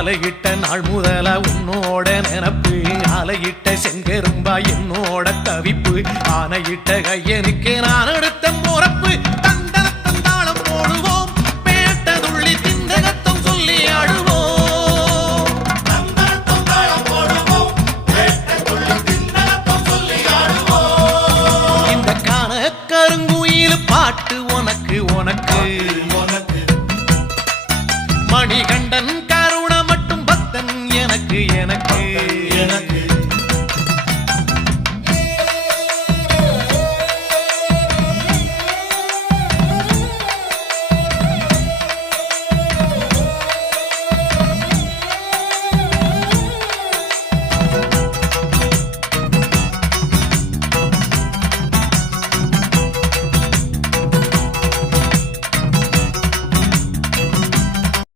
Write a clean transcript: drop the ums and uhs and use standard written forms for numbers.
மாலையிட்ட நாள் முதல உன்னோட நினப்பு ஆலையிட்ட செங்கரும்பா என்னோட தவிப்பு ஆனையிட்ட கையனுக்கு நான் எடுத்த முறப்பு தந்தரத்தம் தாளம் போடுவோம் பேட்டதுள்ளி திந்தகத்தம் சொல்லி ஆடுவோம் தந்தரத்தம் தாளம் போடுவோம் பேட்டதுள்ளி திந்தகத்தம் சொல்லி ஆடுவோம் இந்த காண கருங்குயில் பாட்டு உனக்கு உனக்கு மணிகண்டன் கருண மட்டும் பக்தன் எனக்கு எனக்கு எனக்கு